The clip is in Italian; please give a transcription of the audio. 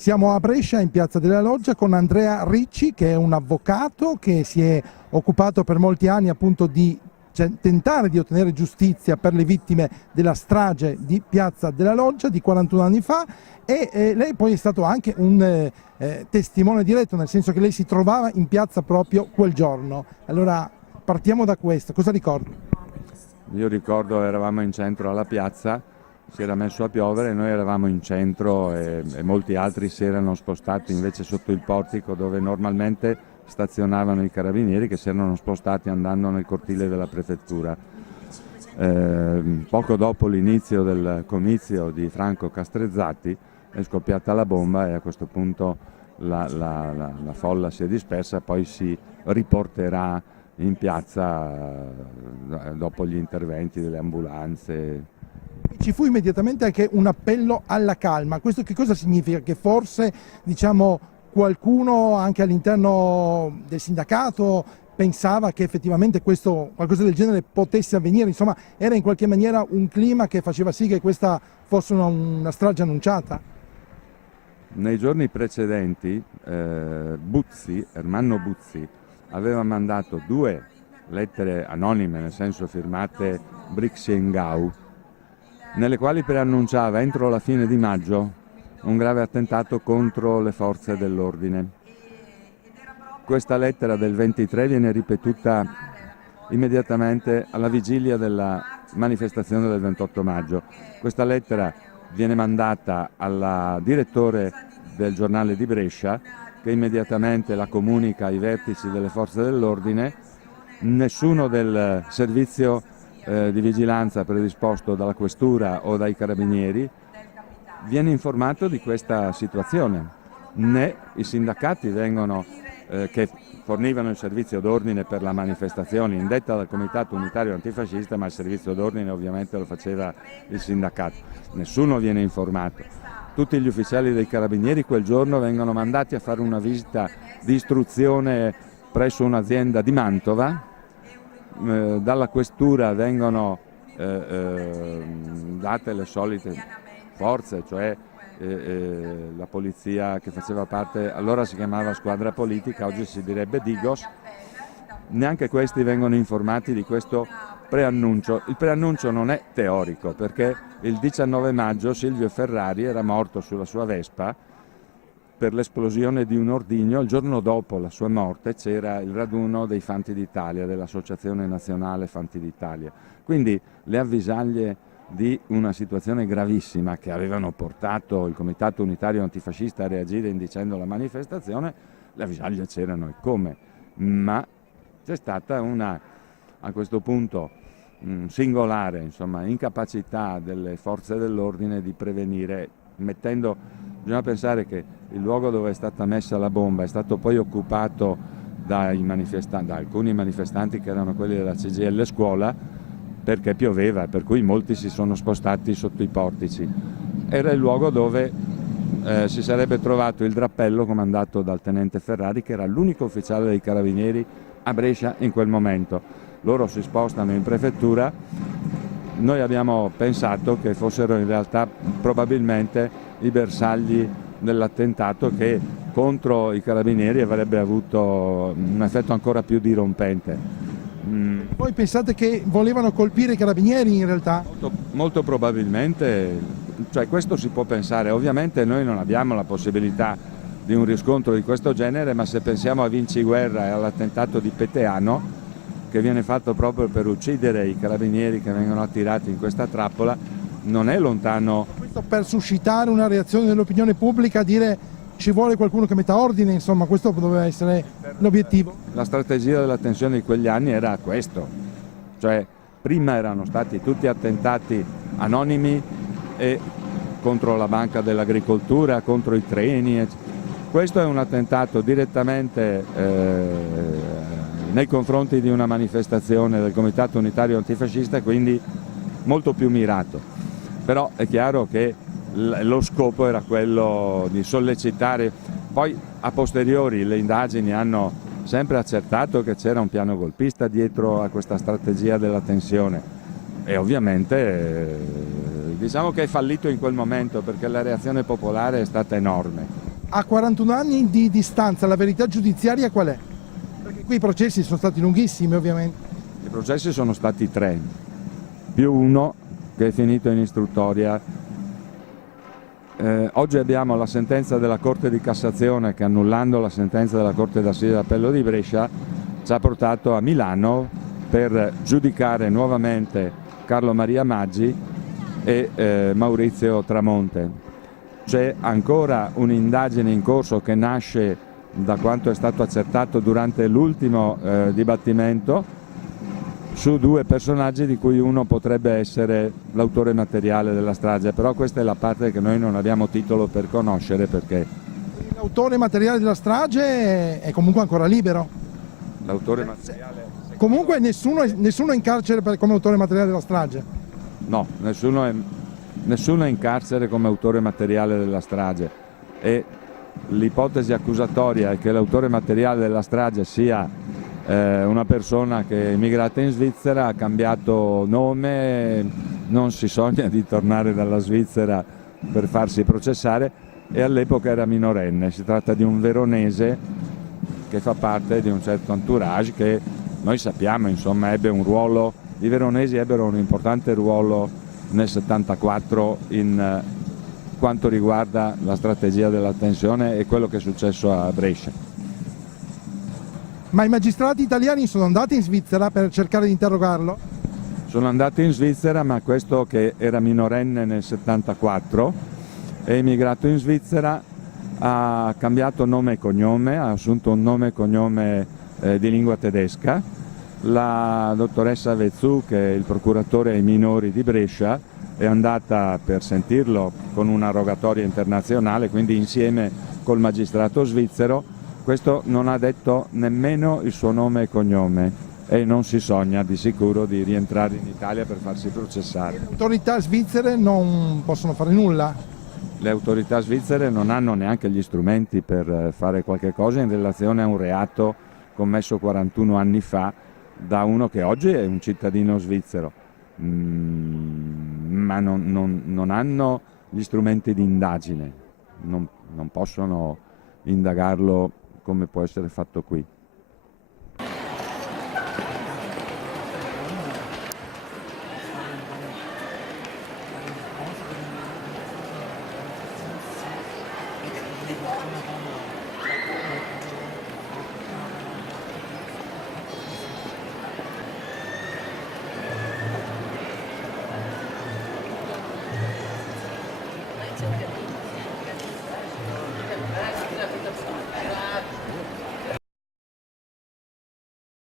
Siamo a Brescia, in Piazza della Loggia, con Andrea Ricci, che è un avvocato che si è occupato per molti anni appunto di tentare di ottenere giustizia per le vittime della strage di Piazza della Loggia di 41 anni fa, e lei poi è stato anche un testimone diretto, nel senso che lei si trovava in piazza proprio quel giorno. Allora partiamo da questo, cosa ricordi? Io ricordo eravamo in centro alla piazza, si era messo a piovere, noi eravamo in centro e molti altri si erano spostati invece sotto il portico dove normalmente stazionavano i carabinieri, che si erano spostati andando nel cortile della prefettura. Poco dopo l'inizio del comizio di Franco Castrezzati è scoppiata la bomba e a questo punto la folla si è dispersa, poi si riporterà in piazza dopo gli interventi delle ambulanze. Ci fu immediatamente anche un appello alla calma. Questo che cosa significa? Che forse, diciamo, qualcuno anche all'interno del sindacato pensava che effettivamente qualcosa del genere potesse avvenire, insomma era in qualche maniera un clima che faceva sì che questa fosse una strage annunciata? Nei giorni precedenti Ermanno Buzzi aveva mandato 2 lettere anonime, nel senso firmate Brixi e Ngau, nelle quali preannunciava entro la fine di maggio un grave attentato contro le forze dell'ordine. Questa lettera del 23 viene ripetuta immediatamente alla vigilia della manifestazione del 28 maggio. Questa lettera viene mandata al direttore del giornale di Brescia, che immediatamente la comunica ai vertici delle forze dell'ordine. Nessuno del servizio di vigilanza predisposto dalla questura o dai carabinieri viene informato di questa situazione, né i sindacati vengono che fornivano il servizio d'ordine per la manifestazione indetta dal Comitato Unitario Antifascista, ma il servizio d'ordine ovviamente lo faceva il sindacato. Nessuno viene informato. Tutti gli ufficiali dei carabinieri quel giorno vengono mandati a fare una visita di istruzione presso un'azienda di Mantova. Dalla questura vengono date le solite forze, cioè la polizia che faceva parte, allora si chiamava squadra politica, oggi si direbbe Digos. Neanche questi vengono informati di questo preannuncio. Il preannuncio non è teorico, perché il 19 maggio Silvio Ferrari era morto sulla sua Vespa per l'esplosione di un ordigno. Il giorno dopo la sua morte c'era il raduno dei Fanti d'Italia, dell'Associazione Nazionale Fanti d'Italia. Quindi le avvisaglie di una situazione gravissima che avevano portato il Comitato Unitario Antifascista a reagire indicendo la manifestazione, le avvisaglie c'erano e come, ma c'è stata a questo punto singolare, insomma, incapacità delle forze dell'ordine di prevenire, bisogna pensare che il luogo dove è stata messa la bomba è stato poi occupato da alcuni manifestanti che erano quelli della CGIL Scuola, perché pioveva, per cui molti si sono spostati sotto i portici. Era il luogo dove si sarebbe trovato il drappello comandato dal tenente Ferrari, che era l'unico ufficiale dei carabinieri a Brescia in quel momento. Loro si spostano in prefettura. Noi abbiamo pensato che fossero in realtà probabilmente i bersagli dell'attentato, che contro i carabinieri avrebbe avuto un effetto ancora più dirompente. Voi pensate che volevano colpire i carabinieri in realtà? Molto probabilmente, cioè questo si può pensare. Ovviamente noi non abbiamo la possibilità di un riscontro di questo genere, ma se pensiamo a Vinci Guerra e all'attentato di Peteano, che viene fatto proprio per uccidere i carabinieri che vengono attirati in questa trappola, non è lontano. Questo per suscitare una reazione dell'opinione pubblica, a dire ci vuole qualcuno che metta ordine, insomma, questo doveva essere l'obiettivo. La strategia della tensione di quegli anni era questo, cioè prima erano stati tutti attentati anonimi e contro la Banca dell'Agricoltura, contro i treni. Questo è un attentato direttamente nei confronti di una manifestazione del Comitato Unitario Antifascista, quindi molto più mirato. Però è chiaro che lo scopo era quello di sollecitare. Poi a posteriori le indagini hanno sempre accertato che c'era un piano golpista dietro a questa strategia della tensione e ovviamente diciamo che è fallito in quel momento, perché la reazione popolare è stata enorme. A 41 anni di distanza la verità giudiziaria qual è? Perché qui i processi sono stati lunghissimi ovviamente. I processi sono stati 3, più uno che è finito in istruttoria. Oggi abbiamo la sentenza della Corte di Cassazione che, annullando la sentenza della Corte d'Assise d'Appello di Brescia, ci ha portato a Milano per giudicare nuovamente Carlo Maria Maggi e Maurizio Tramonte. C'è ancora un'indagine in corso che nasce da quanto è stato accertato durante l'ultimo dibattimento su 2 personaggi di cui uno potrebbe essere l'autore materiale della strage, però questa è la parte che noi non abbiamo titolo per conoscere perché... L'autore materiale della strage è comunque ancora libero. L'autore materiale... Comunque nessuno è in carcere come autore materiale della strage? No, nessuno è in carcere come autore materiale della strage e l'ipotesi accusatoria è che l'autore materiale della strage sia una persona che è emigrata in Svizzera, ha cambiato nome, non si sogna di tornare dalla Svizzera per farsi processare e all'epoca era minorenne. Si tratta di un veronese che fa parte di un certo entourage che noi sappiamo, insomma, ebbe un ruolo, i veronesi ebbero un importante ruolo nel 74 in quanto riguarda la strategia della tensione e quello che è successo a Brescia. Ma i magistrati italiani sono andati in Svizzera per cercare di interrogarlo? Sono andati in Svizzera, ma questo che era minorenne nel 74 è emigrato in Svizzera, ha cambiato nome e cognome, ha assunto un nome e cognome di lingua tedesca. La dottoressa Vezzù, che è il procuratore ai minori di Brescia, è andata per sentirlo con una rogatoria internazionale, quindi insieme col magistrato svizzero. Questo non ha detto nemmeno il suo nome e cognome e non si sogna di sicuro di rientrare in Italia per farsi processare. Le autorità svizzere non possono fare nulla? Le autorità svizzere non hanno neanche gli strumenti per fare qualche cosa in relazione a un reato commesso 41 anni fa da uno che oggi è un cittadino svizzero, ma non hanno gli strumenti di indagine, non possono indagarlo come può essere fatto qui.